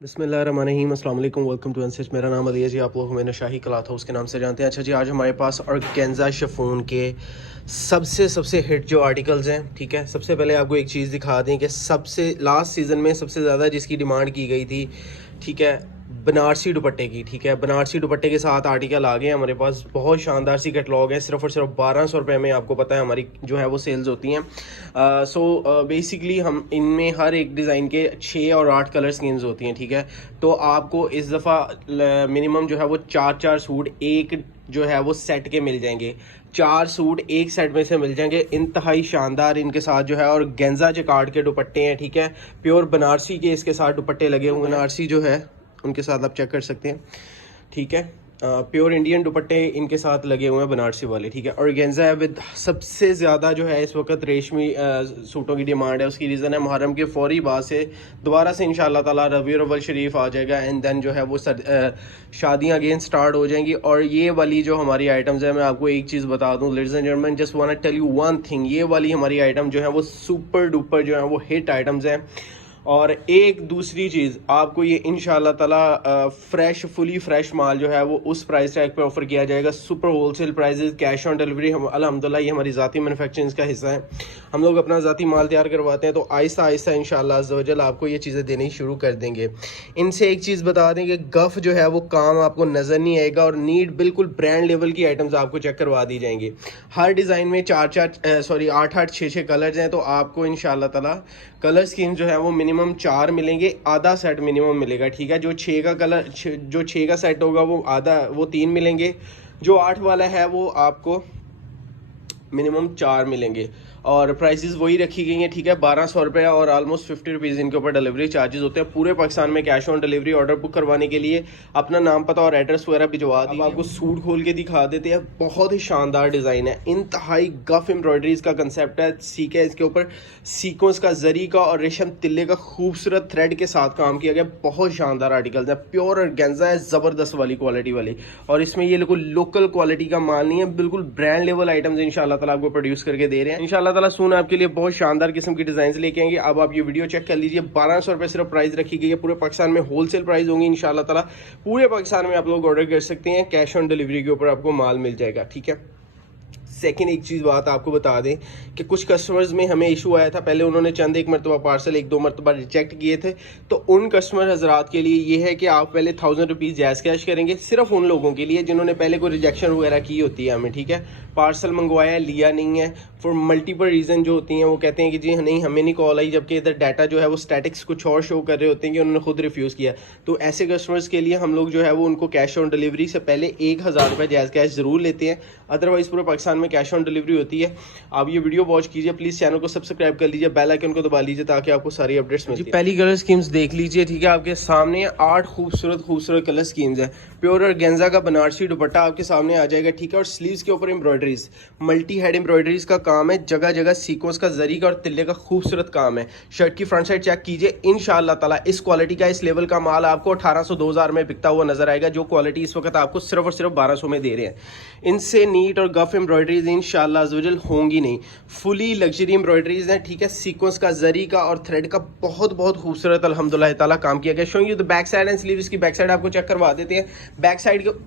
बिस्मिल्लाहिर्रहमानिर्रहीम, अस्सलाम वालेकुम, वेलकम टू अनसिट। मेरा नाम अली है जी, आप लोग हमें नशाही क्लॉथ हाउस के नाम से जानते हैं। अच्छा जी, आज हमारे पास ऑर्गेन्जा शिफॉन के सबसे हिट जो आर्टिकल्स हैं, ठीक है। सबसे पहले आपको एक चीज़ दिखा दें कि सबसे लास्ट सीज़न में सबसे ज़्यादा जिसकी डिमांड की गई थी, ठीक है, बनारसी दुपट्टे की, ठीक है। बनारसी दुपट्टे के साथ आर्टिकल आ गए हैं हमारे पास। बहुत शानदार सी कैटलॉग है, सिर्फ और सिर्फ 1200 रुपये में आपको पता है हमारी जो है वो सेल्स होती हैं। सो बेसिकली हम इनमें हर एक डिज़ाइन के 6 और 8 कलर स्कीम्स होती हैं, ठीक है। तो आपको इस दफ़ा मिनिमम जो है वो 4 सूट एक जो है वो सेट के मिल जाएंगे। 4 सूट एक सेट में से मिल जाएंगे, इंतहाई शानदार इनके साथ जो है। और गेंजा जकार्ड के दुपट्टे हैं, ठीक है। प्योर बनारसी के इसके साथ दुपट्टे लगे हुए। बनारसी जो है उनके साथ आप चेक कर सकते हैं, ठीक है। प्योर इंडियन दुपट्टे इनके साथ लगे हुए हैं बनारसी वाले, ठीक है। और गेंजा है विद सबसे ज़्यादा जो है इस वक्त रेशमी सूटों की डिमांड है। उसकी रीज़न है मुहर्रम के फौरी बाद से दोबारा से इंशाल्लाह ताला रबीउल अव्वल शरीफ आ जाएगा, एंड देन जो है वो शादियाँ अगेन स्टार्ट हो जाएंगी। और ये वाली जो हमारी आइटम्स है, मैं आपको एक चीज़ बता दूँ ladies and gentleman, just want to tell you one thing, ये वाली हमारी आइटम जो है वो सुपर डुपर जो है वो हिट आइटम्स हैं। और एक दूसरी चीज़ आपको ये इंशाल्लाह ताला फ्रेश फुली फ्रेश माल जो है वो उस प्राइस टैग पे ऑफर किया जाएगा। Super wholesale prices, cash on delivery. हम अल्हम्दुलिल्लाह ये हमारी ज़ाती मैन्युफैक्चरिंग का हिस्सा है, हम लोग अपना ज़ाती माल तैयार करवाते हैं। तो आहिस्ता आहिस्ता इंशाल्लाह अज़्ज़ व जल आपको ये चीज़ें देनी शुरू कर देंगे। इनसे एक चीज़ बता दें कि गफ़ जो है वो काम आपको नज़र नहीं आएगा, और नीट बिल्कुल ब्रांड लेवल की आइटम्स आपको चेक करवा दी जाएंगी। हर डिज़ाइन में 8-8 6-6 कलर्स हैं। तो आपको इंशाल्लाह ताला कलर स्कीम जो है वो मिनिमम 4 मिलेंगे, आधा सेट मिनिमम मिलेगा, ठीक है। जो 6 का कलर जो 6 का सेट होगा वो आधा, वो 3 मिलेंगे। जो 8 वाला है वो आपको मिनिमम 4 मिलेंगे। और प्राइसेस वही रखी गई हैं, ठीक है। 1200 रुपये और ऑलमोस्ट 50 रुपीज़ इनके ऊपर डिलीवरी चार्जेस होते हैं। पूरे पाकिस्तान में cash on delivery. Order book करवाने के लिए अपना नाम पता और एड्रेस वगैरह भिजवा दीजिए। अब आपको सूट खोल के दिखा देते हैं। बहुत ही शानदार डिज़ाइन है, इंतहाई गफ एम्ब्रॉयडरीज का कंसेप्ट है। सीखे इसके ऊपर सीक्वेंस का, जरी का और रेशम तिल्ले का खूबसूरत थ्रेड के साथ काम किया गया। बहुत शानदार आर्टिकल्स है, प्योर ऑर्गेन्जा है, ज़बरदस्त वाली क्वालिटी वाली। और इसमें ये लोकल क्वालिटी का माल नहीं है, बिल्कुल ब्रांड लेवल आइटम्स इंशाल्लाह ताला आपको प्रोड्यूस करके दे रहे हैं। इंशाल्लाह ताला सून आपके लिए बहुत शानदार किस्म की डिजाइन लेके आएंगे। अब आप ये वीडियो चेक कर लीजिए। 1200 रुपये सिर्फ प्राइस रखी गई है। पूरे पाकिस्तान में होलसेल प्राइस होंगी इंशाल्लाह ताला। पूरे पाकिस्तान में आप लोग ऑर्डर कर सकते हैं, कैश ऑन डिलीवरी के ऊपर आपको माल मिल जाएगा, ठीक है। सेकेंड एक चीज़ बात आपको बता दें कि कुछ कस्टमर्स में हमें इशू आया था। पहले उन्होंने चंद एक मरतबा पार्सल 1-2 मरतबा रिजेक्ट किए थे। तो उन कस्टमर हजरात के लिए ये है कि आप पहले 1000 रुपीज़ जैज़ कैश करेंगे, सिर्फ उन लोगों के लिए जिन्होंने पहले कोई रिजेक्शन वगैरह की होती है हमें, ठीक है। पार्सल मंगवाया, लिया नहीं है फॉर मल्टीपल रीज़न जो होती हैं, वो कहते हैं कि जी नहीं हमें नहीं कॉल आई, जबकि इधर डाटा जो है वो स्टैटिक्स कुछ और शो कर रहे होते हैं कि उन्होंने खुद रिफ्यूज़ किया। तो ऐसे कस्टमर्स के लिए हम लोग जो है वो उनको कैश ऑन डिलीवरी से पहले 1000 रुपये जैज़ कैश ज़रूर लेते हैं। अदरवाइज़ पूरे पाकिस्तान में कैश ऑन डिलीवरी होती है। आप ये वीडियो वॉच कीजिए, प्लीज़ चैनल को सब्सक्राइब कर लीजिए, बेल आइकन को दबा लीजिए ताकि आपको सारी अपडेट्स मिल जाए। पहली कलर स्कीम्स देख लीजिए, ठीक है। आपके सामने 8 खूबसूरत कलर स्कीम्स है। प्योर ऑर्गेन्जा का बनारसी दुपट्टा आपके सामने आ जाएगा, ठीक है। और स्लीव्स के ऊपर एम्ब्रॉयडरीज, मल्टी हेड एम्ब्रॉयडरीज का काम है। जगह जगह सीक्वेंस का, जरी का और तिल्ले का खूबसूरत काम है। शर्ट की फ्रंट साइड चेक कीजिए। इंशाल्लाह ताला इस क्वालिटी का, इस लेवल का माल आपको 1800-2000 में बिकता हुआ नजर आएगा। जो क्वालिटी इस वक्त आपको सिर्फ और सिर्फ 1200 में दे रहे हैं। इनसे नीट और गफ एम्ब्रॉयडरीज इंशाल्लाह अज़्ज़ होंगी नहीं। फुली लग्जरी एम्ब्रॉयडरीज हैं, ठीक है। सीक्वेंस का, जरी का और थ्रेड का बहुत खूबसूरत अल्हम्दुलिल्लाह ताला काम किया गया। Showing you the back side and sleeve. इसकी बैक साइड आपको चेक करवा देते हैं।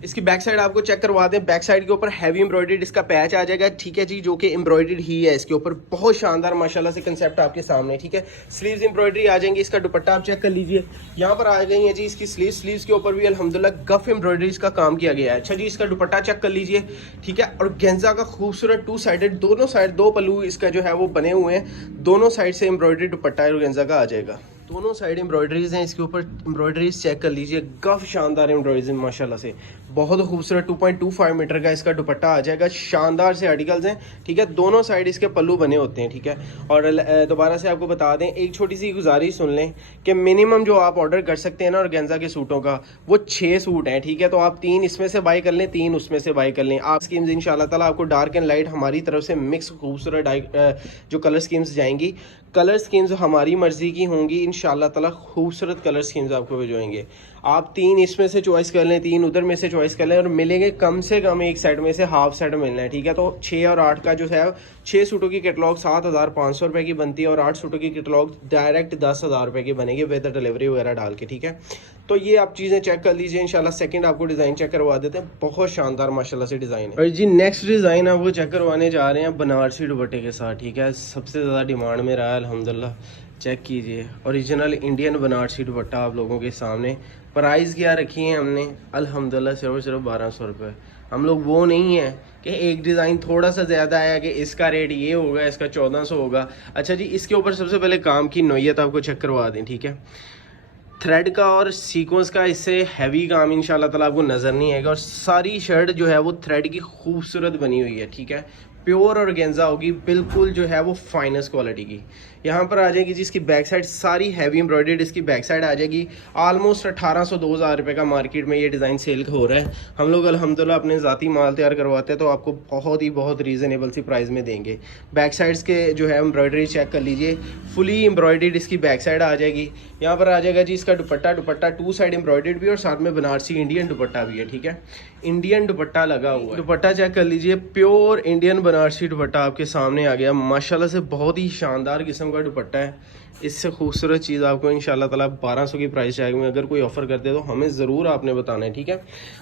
इसकी बैक साइड आपको चेक करवा दें। बैक साइड के ऊपर हैवी एम्ब्रॉयडरीड इसका पैच आ जाएगा, ठीक है जी, जो कि एम्ब्रॉयडरीड ही है इसके ऊपर। बहुत शानदार माशाल्लाह से कंसेप्ट आपके सामने, ठीक है। स्लीव्स एम्ब्रॉयडरी आ जाएंगी। इसका दुपट्टा आप चेक कर लीजिए, यहाँ पर आ गई है जी इसकी स्लीव्स के ऊपर भी अल्हम्दुलिल्लाह गफ एम्ब्रॉयडरीज का काम किया गया है। अच्छा जी, इसका दुपट्टा चेक कर लीजिए, ठीक है। और गेंजा का खूबसूरत 2 साइडेड, दोनों साइड 2 पल्लू इसका जो है वो बने हुए हैं। दोनों साइड से एम्ब्रॉयडरी दुपट्टा ऑर्गेन्जा का आ जाएगा। दोनों साइड एम्ब्रॉयडरीज हैं। इसके ऊपर एम्ब्रॉयडरीज चेक कर लीजिए, गफ शानदार एम्ब्रॉयडरीज माशाल्लाह से। बहुत खूबसूरत 2.25 मीटर का इसका दुपट्टा आ जाएगा। शानदार से आर्टिकल्स हैं, ठीक है। दोनों साइड इसके पल्लू बने होते हैं, ठीक है। और दोबारा से आपको बता दें, एक छोटी सी गुजारिश सुन लें कि मिनिमम जो आप ऑर्डर कर सकते हैं ना ऑर्गेन्जा के सूटों का, वो 6 सूट हैं, ठीक है। तो आप 3 इसमें से बाई कर लें, 3 उसमें से बाई कर लें। आप स्कीम्स इंशाल्लाह ताला आपको डार्क एंड लाइट हमारी तरफ से मिक्स खूबसूरत जो कलर स्कीम्स जाएंगी। कलर स्कीम्स हमारी मर्ज़ी की होंगी, इंशाल्लाह ताला खूबसूरत कलर स्कीम्स आपको भिजवाएंगे। आप 3 इसमें से चॉइस कर लें, 3 उधर में से चॉइस कर लें, और मिलेंगे कम से कम एक सेट में से हाफ सेट मिलना है, ठीक है। तो 6 और 8 का जो है 6 सूटों की कैटलॉग 7,500 रुपये की बनती है, और 8 सूटों की कैटलॉग डायरेक्ट 10,000 रुपये की बनेगी विद डिलीवरी वगैरह डाल के, ठीक है। तो ये आप चीज़ें चेक कर लीजिए इंशाल्लाह। सेकंड आपको डिज़ाइन चेक करवा देते हैं, बहुत शानदार माशाल्लाह से डिज़ाइन है। और जी नेक्स्ट डिज़ाइन है वो चेक करवाने जा रहे हैं बनारसी दुपट्टे के साथ, ठीक है। सबसे ज़्यादा डिमांड में रहा है अल्हम्दुलिल्लाह। चेक कीजिए, ओरिजिनल इंडियन बनारसी दुपट्टा आप लोगों के सामने। प्राइस क्या रखी है हमने अल्हम्दुलिल्लाह, सिर्फ 1200 रुपये। हम लोग वो नहीं है कि एक डिज़ाइन थोड़ा सा ज़्यादा आया कि इसका रेट ये होगा, इसका 1400 होगा। अच्छा जी, इसके ऊपर सबसे पहले काम की नोयत आपको चेक करवा दें, ठीक है। थ्रेड का और सीक्वेंस का इससे हैवी काम इंशाल्लाह ताला आपको नज़र नहीं आएगा, और सारी शर्ट जो है वो थ्रेड की खूबसूरत बनी हुई है, ठीक है। प्योर ऑर्गेन्जा होगी, बिल्कुल जो है वो फाइनेस्ट क्वालिटी की। यहाँ पर आ जाएगी जी इसकी बैक साइड, सारी हैवी एम्ब्रॉयडर्ड इसकी बैक साइड आ जाएगी। ऑलमोस्ट 1800-2000 रुपये का मार्केट में ये डिज़ाइन सेल हो रहा है। हम लोग अल्हम्दुलिल्लाह अपने ज़ाती माल तैयार करवाते हैं, तो आपको बहुत रीज़नेबल सी प्राइस में देंगे। बैक साइड्स के जो है एम्ब्रॉयडरी चेक कर लीजिए, फुली एम्ब्रॉयडर्ड इसकी बैक साइड आ जाएगी। यहाँ पर आ जाएगा जी इसका दुपट्टा 2 साइड एम्ब्रॉयडर्ड भी, और साथ में बनारसी इंडियन दुपट्टा भी है, ठीक है। इंडियन दुपट्टा लगा हुआ है, दुपट्टा चेक कर लीजिए, प्योर इंडियन बनारसी दुपट्टा आपके सामने आ गया माशाल्लाह से। बहुत ही शानदार किस्म का दुपट्टा है। इससे खूबसूरत चीज़ आपको इंशाल्लाह ताला 1200 की प्राइस टैग में अगर कोई ऑफ़र करते तो हमें ज़रूर आपने बताना है, ठीक है।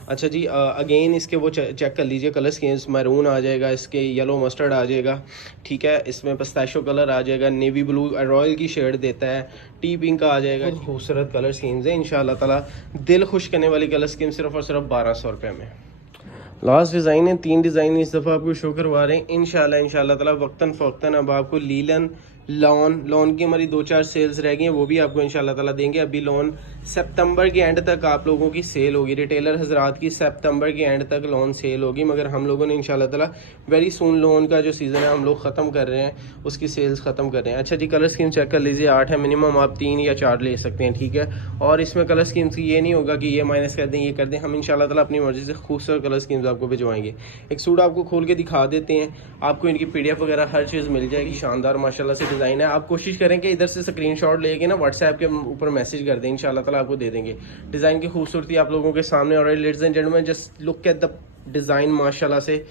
अच्छा जी, अगेन इसके वो चेक कर लीजिए कलर स्कीम्स। मैरून आ जाएगा, इसके येलो मस्टर्ड आ जाएगा, ठीक है। इसमें पिस्ताशियो कलर आ जाएगा, नेवी ब्लू रॉयल की शेड देता है, टी पिंक आ जाएगा। खूबसूरत कलर स्कीम्स है इंशाल्लाह ताला, दिल खुश करने वाली कलर स्कीम सिर्फ और सिर्फ 1200 रुपये में। लास्ट डिज़ाइन है, 3 डिज़ाइन इस दफ़ा आपको शो करवा रहे हैं इंशाल्लाह ताला। वक्तन फ़वक्तन अब आपको लीलन लॉन की हमारी 2-4 सेल्स रह गई हैं, वो भी आपको इंशाल्लाह ताला देंगे। अभी लॉन सितंबर के एंड तक आप लोगों की सेल होगी, रिटेलर हजरात की सितंबर के एंड तक लॉन सेल होगी, मगर हम लोगों ने इंशाल्लाह ताला वेरी सून लोन का जो सीज़न है हम लोग ख़त्म कर रहे हैं, उसकी सेल्स ख़त्म कर रहे हैं। अच्छा जी, कलर स्कीम चेक कर लीजिए, 8 है मिनिमम, आप 3 या 4 ले सकते हैं, ठीक है। और इसमें कलर स्कीम्स की ये नहीं होगा कि ये माइनस कर दें, ये कर दें। हम इंशाल्लाह ताला अपनी मर्ज़ी से खूबसूरत कलर स्कीम्स आपको भिजवाएंगे। एक सूट आपको खोल के दिखा देते हैं, आपको इनकी PDF वगैरह हर चीज़ मिल जाएगी। शानदार माशाल्लाह से डिज़ाइन है। आप कोशिश करें कि इधर से स्क्रीनशॉट लेके ना व्हाट्सएप के ऊपर मैसेज कर दें, इंशाल्लाह ताला आपको दे देंगे। डिज़ाइन की खूबसूरती आप लोगों के सामने, और ladies and gentleman just look at the design माशाल्लाह से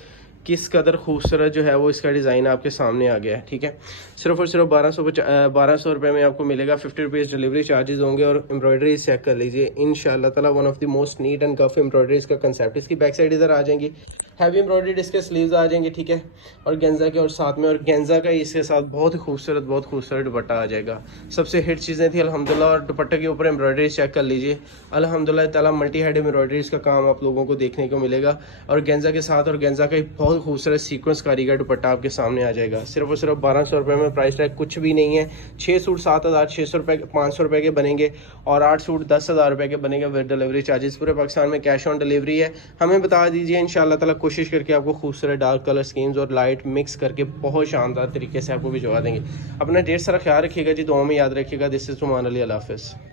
किस कदर खूबसूरत जो है वो इसका डिज़ाइन आपके सामने आ गया है, ठीक है। सिर्फ और सिर्फ 1200 रुपये में आपको मिलेगा। 50 रुपीज़ डिलीवरी चार्जेस होंगे, और एम्ब्रॉयडरी चेक कर लीजिए इंशाल्लाह ताला, one of the most neat and cuff embroidery इसका कंसेप्ट। इसकी बैक साइड इधर आ जाएंगी, हैवी एम्ब्रॉयडरी इसके स्लीव्स आ जाएंगे, ठीक है। और गेंजा के, और साथ में और गेंजा का इसके साथ बहुत खूबसूरत दुपट्टा आ जाएगा। सबसे हिट चीज़ें थी अल्हम्दुलिल्लाह। और दुपट्टे के ऊपर एम्ब्रॉयडरी चेक कर लीजिए, अल्हम्दुलिल्लाह ताला मल्टी हेड एम्ब्रॉयडरी का काम आप लोगों को देखने को मिलेगा। और गेंजा के साथ, और गेंजा का बहुत खूबसूरत सीक्वेंस कारीगर दुपट्टा आपके सामने आ जाएगा। सिर्फ और सिर्फ 1200 रुपये में, प्राइस टैग कुछ भी नहीं है। 6 सूट 7,600 रुपये 500 रुपये के बनेंगे, और 8 सूट 10,000 रुपये के बनेंगे विद डिलीवरी चार्जेस। पूरे पाकिस्तान में कैश ऑन डिलीवरी है। हमें बता दीजिए, इंशाल्लाह ताला कोशिश करके आपको खूबसूरत डार्क कलर स्कीम्स और लाइट मिक्स करके बहुत शानदार तरीके से आपको भिजवा देंगे। अपना ढेर सारा ख्याल रखिएगा जी, दुआ में याद रखिएगा। दिस इज़ सुमान अली, अल्लाह हाफ़िज़।